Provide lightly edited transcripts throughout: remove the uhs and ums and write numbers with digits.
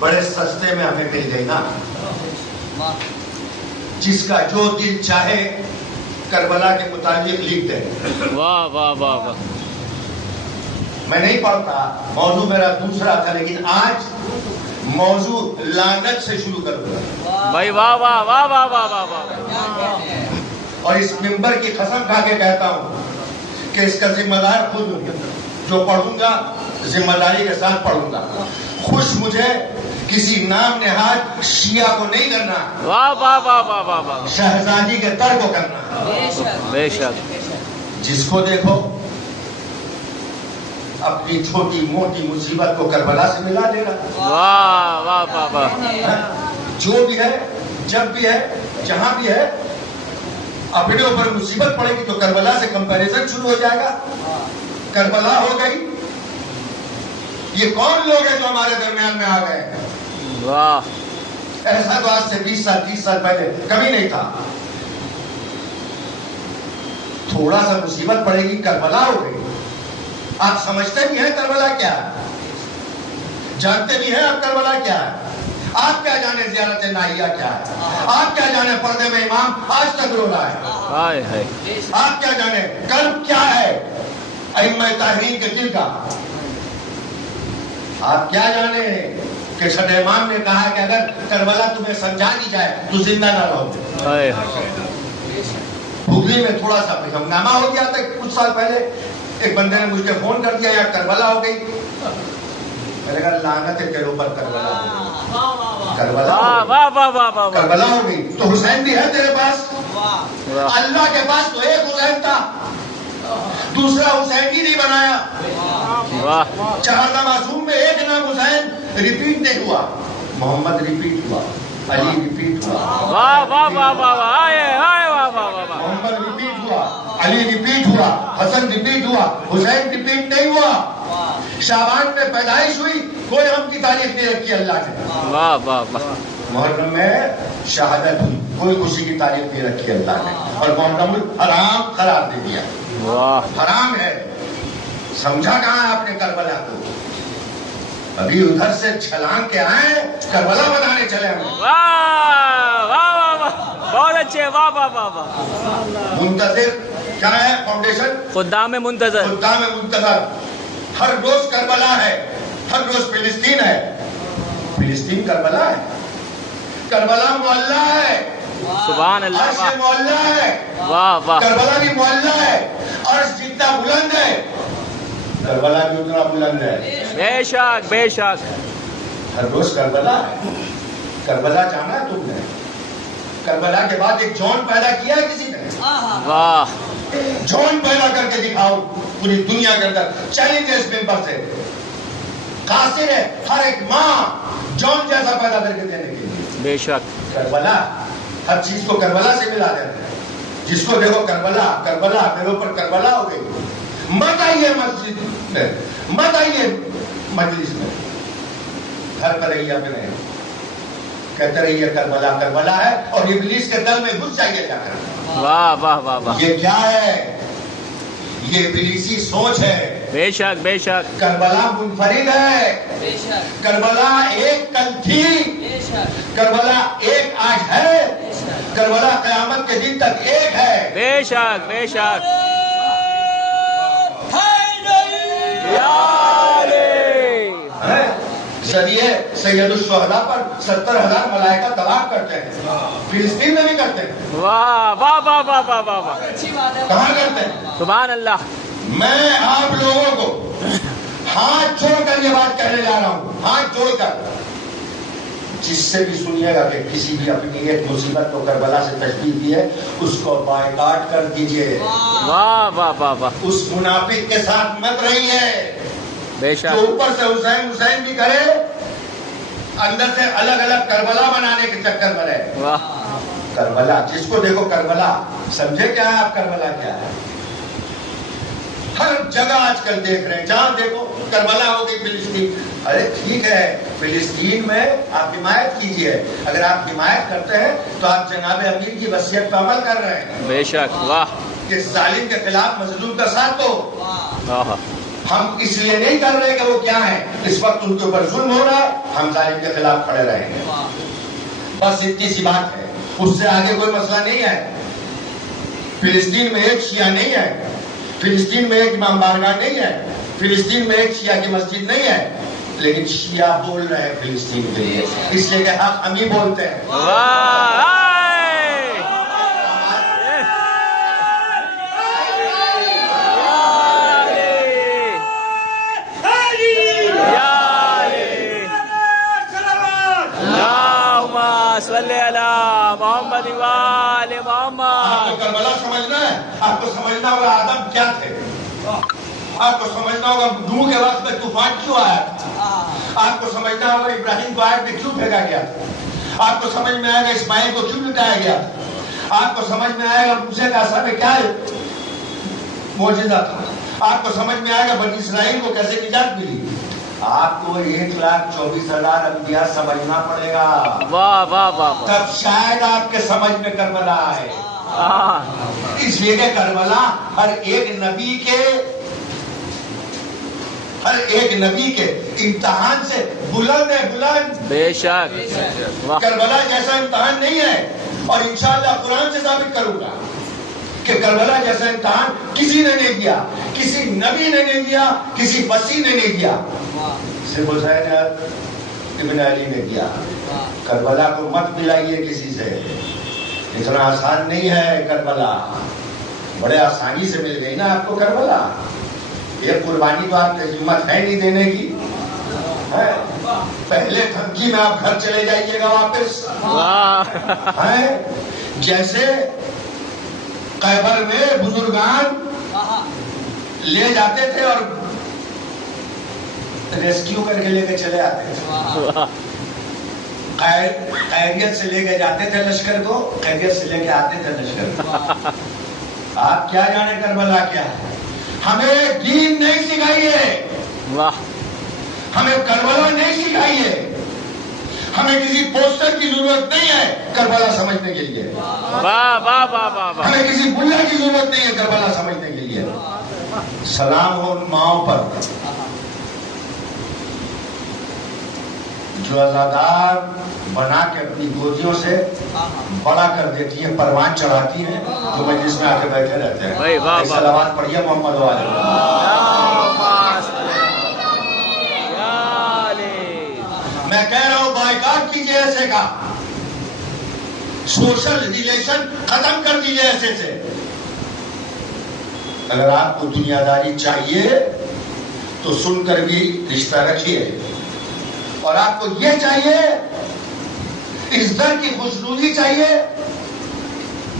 بڑے سستے میں ہمیں مل گئی نا. جس کا جو دل چاہے کربلا کے متعلق لکھ دے. واہ واہ واہ واہ. میں نہیں پڑھتا, موضوع میرا دوسرا تھا, لیکن آج موضوع لعنت سے شروع کروں گا. بھائی واہ واہ واہ واہ واہ واہ واہ. اور اس منبر کی قسم کھا کے کہتا ہوں کہ اس کا ذمہ دار خود ہوں. جو پڑھوں گا ذمہ داری کے ساتھ پڑھوں گا. خوش مجھے کسی نام نہاد شیعہ کو نہیں کرنا, واہ واہ واہ واہ واہ واہ. شہزادی کے در کو کرنا. بے شک. جس کو دیکھو اپنی چھوٹی موٹی مصیبت کو کربلا سے ملا دے گا. واہ واہ واہ واہ. جو بھی ہے, جب بھی ہے, جہاں بھی ہے, اپنے اوپر مصیبت پڑے گی تو کربلا سے کمپیریزن شروع ہو جائے گا. کربلا ہو گئی. یہ کون لوگ ہیں جو ہمارے درمیان میں آ گئے ہیں؟ واہ. ایسا تو آج سے 20 سال 30 سال پہلے کبھی نہیں تھا. تھوڑا سا مصیبت پڑے گی کربلا ہو گئی. آپ سمجھتے بھی ہیں کربلا کیا ہے, جانتے بھی ہیں آپ کربلا کیا ہے. آپ کیا جانے زیارت ناہیہ کیا ہے, آپ کیا جانے پردے میں امام آج تک رو رہا ہے, آپ کیا جانے کرب کیا ہے ائمہ تحریر کے دل کا, آپ کیا جانے کہ صدر امام نے کہا کہ اگر کربلا تمہیں سمجھا دی جائے تو زندہ نہ رہو. بھگلی میں تھوڑا سا ہنگامہ ہو گیا تھا کچھ سال پہلے. ایک بندے نے مجھے فون کر دیا یار کربلا ہو گئی. میں نے کہا لعنت ہے تیرے اوپر, کربلا کربلا ہو گئی. تو حسین بھی ہے تیرے پاس, اللہ کے پاس تو ایک حسین تھا, دوسرا حسین ہی نہیں بنایا. 4 معصوم میں ایک نام حسین ریپیٹ نہیں ہوا. محمد ریپیٹ ہوا, علی ریپیٹ ہوا, محمد ریپیٹ ہوا, علی ریپیٹ ہوا, حسن ریپیٹ ہوا, حسین ریپیٹ نہیں ہوا. شعبان میں پیدائش ہوئی, کوئی ہم کی تعریف نہیں رکھی اللہ نے. محرم میں شہادت ہوئی, کوئی خوشی کی تعریف نہیں رکھی اللہ نے, اور محرم حرام قرار دے دیا. حرام ہے. سمجھا کہاں آپ نے کربلا کو؟ ابھی ادھر سے چھلانگ کے آئے, کربلا بنانے چلے ہم. بہت اچھے. واہ واہ واہ واہ. منتظر کیا ہے فاؤنڈیشن؟ خدام منتظر. خدام منتظر. ہر روز کربلا ہے, ہر روز فلسطین ہے. فلسطین کربلا ہے, کربلا معلّہ ہے, سبحان اللہ. عرش معلّہ ہے, واہ واہ. کربلا بھی معلّہ ہے. عرش جتنا بلند ہے کربلا بھی اتنا بلند ہے. بے شک بے شک. ہر روز کربلا ہے. کربلا جانا ہے تم نے. کربلا کے بعد ایک جون پیدا کیا ہے کسی نے؟ واہ. جون پیدا کر کے دکھاؤ پوری دنیا کے اندر. چیلنج ہے اس ممبر سے. قاصر ہے ہر ایک ماں جون جیسا پیدا کر کے دینے کے لیے. بے شک. کربلا ہر چیز کو کربلا سے ملا دیتے ہیں. جس کو دیکھو کربلا کربلا, میرے اوپر کربلا ہو گئی. مت آئیے مسجد میں, مت آئیے مجلس میں, گھر پر رہیے اپنے, کہتے رہیے کربلا کربلا ہے, اور ابلیس کے دل میں گھس جائیے جا کر. واہ واہ واہ واہ. یہ کیا ہے؟ یہ ابلیسی سوچ ہے. بے شک بے شک. کربلا منفرد ہے. کربلا ایک کل تھی, کربلا ایک آج ہے, کربلا قیامت کے دن تک ایک ہے. بے شک بے شک. ذریعے سید الشہداء پر 70,000 ملائکہ طواف کرتے ہیں. فلسطین میں بھی کرتے ہیں. واہ واہ واہ واہ واہ واہ. کہاں کرتے ہیں؟ سبحان اللہ. میں آپ لوگوں کو ہاتھ جوڑ کر یہ بات کہنے جا رہا ہوں, ہاتھ جوڑ کر. جس سے بھی سنیے گا کہ کسی بھی اپنی ایک مصیبت کو کربلا سے تشبیہ دی ہے, اس کو بائیکاٹ کر دیجئے. واہ واہ واہ واہ. اس منافق کے ساتھ مت رہیے. بے شک. جو اوپر سے حسین حسین بھی کرے, اندر سے الگ الگ کربلا بنانے کے چکر میں رہے. واہ. کربلا جس کو دیکھو کربلا, سمجھے کیا ہے آپ کربلا کیا ہے؟ ہر جگہ آج کل دیکھ رہے ہیں, جہاں دیکھو کربلا ہو گئی فلسطین. ارے ٹھیک ہے, فلسطین میں آپ حمایت کیجئے. اگر آپ حمایت کرتے ہیں تو آپ جناب امیر کی وصیت پر عمل کر رہے ہیں. بے شک. واہ. کہ ظالم کے خلاف مظلوم کا ساتھ دو. ہم اس لیے نہیں کر رہے کہ وہ کیا ہیں، اس وقت ان کے اوپر ظلم ہو رہا ہے، ہم ظالم کے خلاف کھڑے رہیں گے، بس اتنی سی بات ہے، اس سے آگے کوئی مسئلہ نہیں ہے۔ فلسطین میں ایک شیعہ نہیں ہے، فلسطین میں ایک امام بارگاہ نہیں ہے، فلسطین میں ایک شیعہ کی مسجد نہیں ہے، لیکن شیعہ بول رہے ہیں فلسطین کے لیے، اس لیے کہ حق ہم ہی بولتے ہیں۔ صلی اللہ محمد وآل محمد۔ آپ کو کربلا سمجھنا ہے، آپ کو سمجھنا ہوگا آدم کیا تھے، آپ کو سمجھنا ہوگا نوح کے وقت میں طوفان کیوں آیا، آپ کو سمجھنا ہوگا ابراہیم کو آگ میں کیوں پھینکا گیا، آپ کو سمجھ میں آئے گا اسماعیل کو کیوں لٹایا گیا، آپ کو سمجھ میں آئے گا موسیٰ کے عصا میں کیا معجزہ تھا، آپ کو سمجھ میں آئے گا بنی اسرائیل کو کیسے نجات ملی۔ آپ کو 1,24,000 انبیاء سمجھنا پڑے گا، واہ واہ واہ، تب شاید آپ کے سمجھ میں کربلا آئے۔ اس لیے کہ کربلا ہر ایک نبی کے امتحان سے بلند ہے، بلند، بے شک۔ کربلا جیسا امتحان نہیں ہے، اور انشاءاللہ قرآن سے ثابت کروں گا کہ کربلا جیسا امتحان کسی نے نہیں دیا، کسی نبی نے نہیں دیا، کسی وصی نے نہیں دیا، صرف حسین ابن علی نے دیا۔ کربلا کو مت ملائیے کسی سے، اتنا آسان نہیں ہے کربلا، بڑے آسانی سے مل گئی نا آپ کو کربلا، یہ قربانی تو آپ کی ہمت ہے نہیں دینے کی، پہلے دھمکی میں آپ گھر چلے جائیے گا واپس، جیسے خیبر میں بزرگان لے جاتے تھے اور ریسکیو کر کے لے کے چلے آتے تھے، خیریت سے لے کے جاتے تھے لشکر کو، خیریت سے لے کے آتے تھے لشکر کو۔ آپ کیا جانے کربلا کیا ہے، ہمیں دین نہیں سکھائیے، ہمیں کربلا نہیں سکھائیے، ہمیں کسی پوسٹر کی ضرورت نہیں ہے کربلا سمجھنے کے لیے، ہمیں کسی ملا کی ضرورت نہیں ہے کربلا سمجھنے کے لیے۔ سلام ہو ان ماؤں پر جو عزادار بنا کے اپنی گودیوں سے بڑا کر دیتی ہیں، پروان چڑھاتی ہیں، جو مجلس میں آ کے بیٹھے رہتے ہیں۔ صلوات پڑھیے محمد والے۔ میں کہہ رہا ہوں بائیکاٹ کیجئے ایسے کا، سوشل ریلیشن ختم کر دیجئے ایسے سے۔ اگر آپ کو دنیا داری چاہیے تو سن کر بھی رشتہ رکھیے، اور آپ کو یہ چاہیے، اس در کی خوشنودی چاہیے،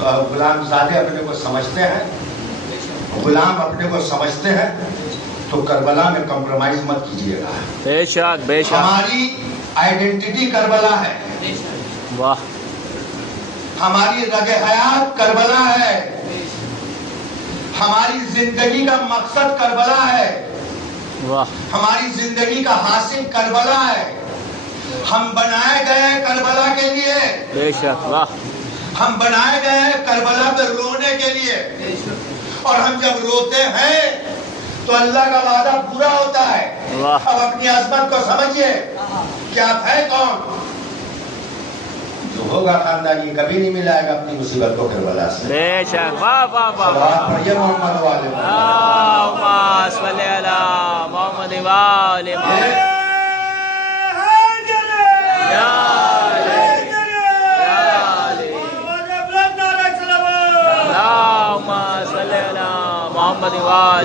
غلام زادے اپنے کو سمجھتے ہیں، غلام اپنے کو سمجھتے ہیں، تو کربلا میں کمپرومائز مت کیجیے گا۔ بے شک بے شک، ہماری آئیڈینٹی کربلا ہے، واہ، ہماری رگ حیات کربلا ہے، ہماری زندگی کا مقصد کربلا ہے، واہ، ہماری زندگی کا حاصل کربلا ہے، ہم بنائے گئے ہیں کربلا کے لیے، بے شک، واہ، ہم بنائے گئے ہیں کربلا پہ رونے کے لیے، اور ہم جب روتے ہیں تو اللہ کا وعدہ پورا ہوتا ہے۔ اب اپنی عظمت کو سمجھیے کہ آپ ہے کون، جو ہوگا خاندانی کبھی نہیں ملائے گا اپنی مصیبت کو کربلا سے۔ بے شک، واہ واہ واہ، صلوات پڑھیے محمد والے۔ اللہم صلی علی محمد وآل محمد۔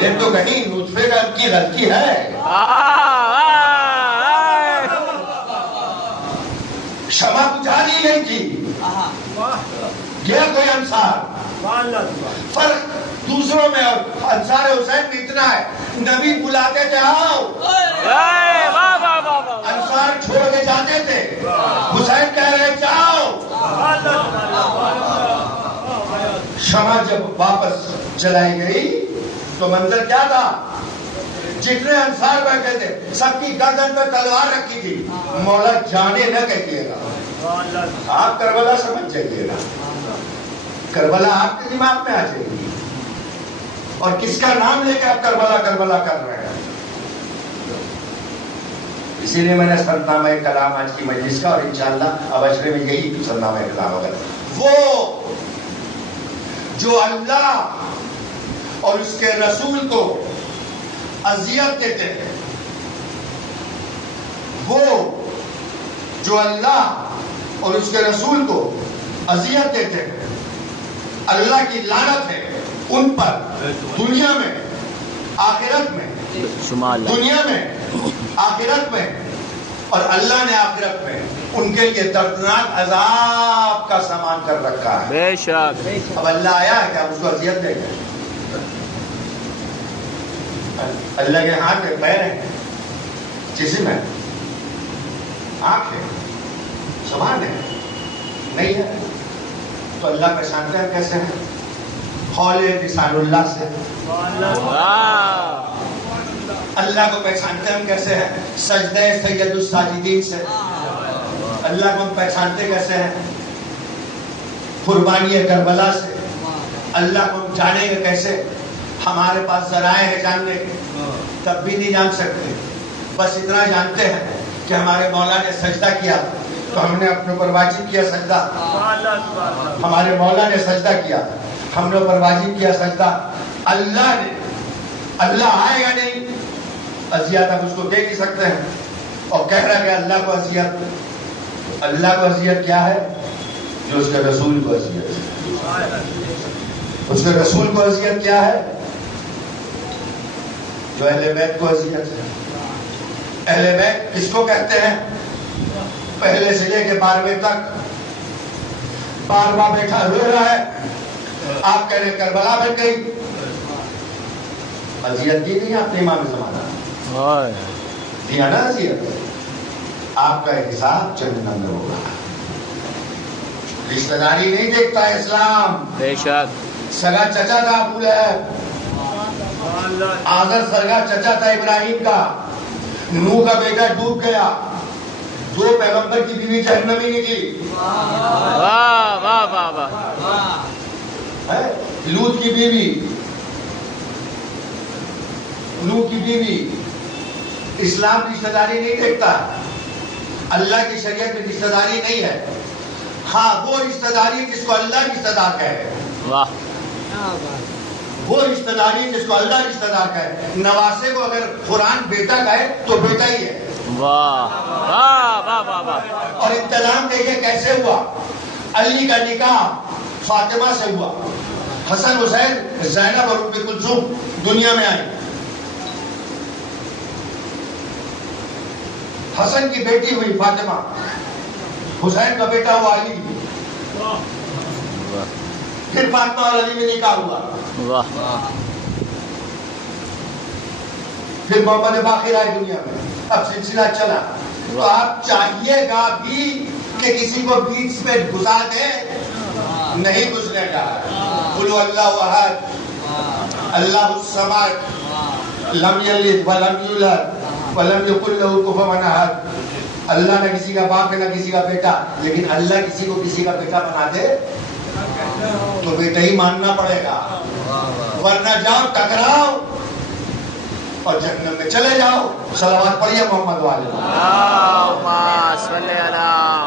یہ تو کہیں نطفے کی غلطی ہے، شمع بجھا دی گئی تھی، گیا کوئی انصار، فرق دوسروں میں اور انصار حسین میں اتنا ہے، نبی بلاتے تھے آؤ، انصار چھوڑ کے جاتے تھے، حسین کہہ رہے جاؤ۔ شمع جب واپس جلائی گئی تو منظر کیا تھا، جتنے انصار بیٹھے تھے سب کی گردن پہ تلوار رکھی تھی، مولا جانے نہ کہیے گا، آپ کربلا سمجھ جائیے گا، کربلا آپ کے دماغ میں آ جائے گی، اور کس کا نام لے کے آپ کربلا کربلا کر رہے ہیں۔ اسی لیے میں نے سرنامہ کلام آج کی مجلس کا، اور انشاءاللہ اب عشرے میں یہی سرنامہ کلام ہوگا. وہ جو اللہ اور اس کے رسول کو اذیت دیتے ہیں، وہ جو اللہ اور اس کے رسول کو اذیت دیتے ہیں، اللہ کی لعنت ہے ان پر دنیا میں آخرت میں، دنیا میں آخرت میں، اور اللہ نے آخرت میں ان کے لیے دردناک عذاب کا سامان کر رکھا ہے. بے شک. اب اللہ آیا ہے کہ آپ اس کو اذیت دیں گے؟ اللہ کے ہاتھ میں پیر ہے، جسم ہے، آنکھ ہے، زبان ہے، نہیں ہے تو اللہ پہچانتے ہیں کیسے ہیں؟ قول لسان اللہ سے. اللہ کو پہچانتے ہم کیسے ہیں؟ سجدہ سید الساجدین سے. اللہ کو ہم پہچانتے کیسے ہیں؟ قربانی کربلا سے. اللہ کو ہم جانیں گے کیسے؟ ہمارے پاس ذرائع ہے جاننے کے، تب بھی نہیں جان سکتے. بس اتنا جانتے ہیں کہ ہمارے مولا نے سجدہ کیا تو ہم نے اپنے اوپر واجب کیا سجدہ. ہمارے مولا نے سجدہ کیا، ہم نے اوپر واجب کیا سجدہ. اللہ نے، اللہ آئے گا نہیں، اذیت آپ اس کو دے نہیں سکتے ہیں. اور کہہ رہا کہ اللہ کو اذیت، اللہ کو اذیت کیا ہے؟ جو اس کے رسول کو اذیت ہے. اس کے رسول کو اذیت کیا ہے؟ جو اہل بیت کو اذیت ہے. اہل بیت کس کو کہتے ہیں؟ پہلے سے لے کے 12ویں تک 12واں بیٹھا رو رہا ہے، آپ کہہ رہے کربلا بن گئی. اذیت دی نہیں آپ نے امام زمانہ دیا نا اذیت. آپ کا حساب جہنم میں ہوگا. رشتہ داری نہیں دیکھتا اسلام. بے شک. سگا چچا تھا ابو لہب، آزر سگا چچا تھا ابراہیم کا. نوح کا بیٹا ڈوب گیا، 2 پیغمبر کی بیوی جہنمی نکلی. واہ واہ واہ واہ. لوط کی بیوی، نوح کی بیوی. اسلام رشتہ داری نہیں دیکھتا. اللہ کی شریعت میں رشتہ داری نہیں ہے. ہاں وہ رشتہ داری جس کو اللہ رشتہ دار کہے. واہ. وہ رشتہ داری جس کو اللہ رشتہ دار کہے. نواسے کو اگر قرآن بیٹا کہے تو بیٹا ہی ہے. واہ واہ واہ واہ واہ. اور انتظام دیکھیں کیسے ہوا. علی کا نکاح فاطمہ سے ہوا. حسن حسین زینب اور ام کلثوم دنیا میں آئی. حسن کی بیٹی ہوئی فاطمہ، حسین کا بیٹا ہوا علی. پھر فاطمہ اور علی میں نکاح ہوا. واہ. پھر محمد باقر آئے دنیا میں. اب سلسلہ چلا. تو آپ چاہیے گا بھی کہ کسی کو بیچ میں گھسا دے؟ نہیں گھسنے کا. قل هو اللہ احد اللہ الصمد لم یلد ولم یولد ولم یکن له کفوا احد. اللہ نہ کسی کا باپ ہے نہ کسی کا بیٹا، لیکن اللہ کسی کو کسی کا بیٹا بنا دے تو بیٹا ہی ماننا پڑے گا، ورنہ جاؤ ٹکراؤ اور جہنم میں چلے جاؤ. صلوات پڑھیے محمد والے. اللہم صلی علی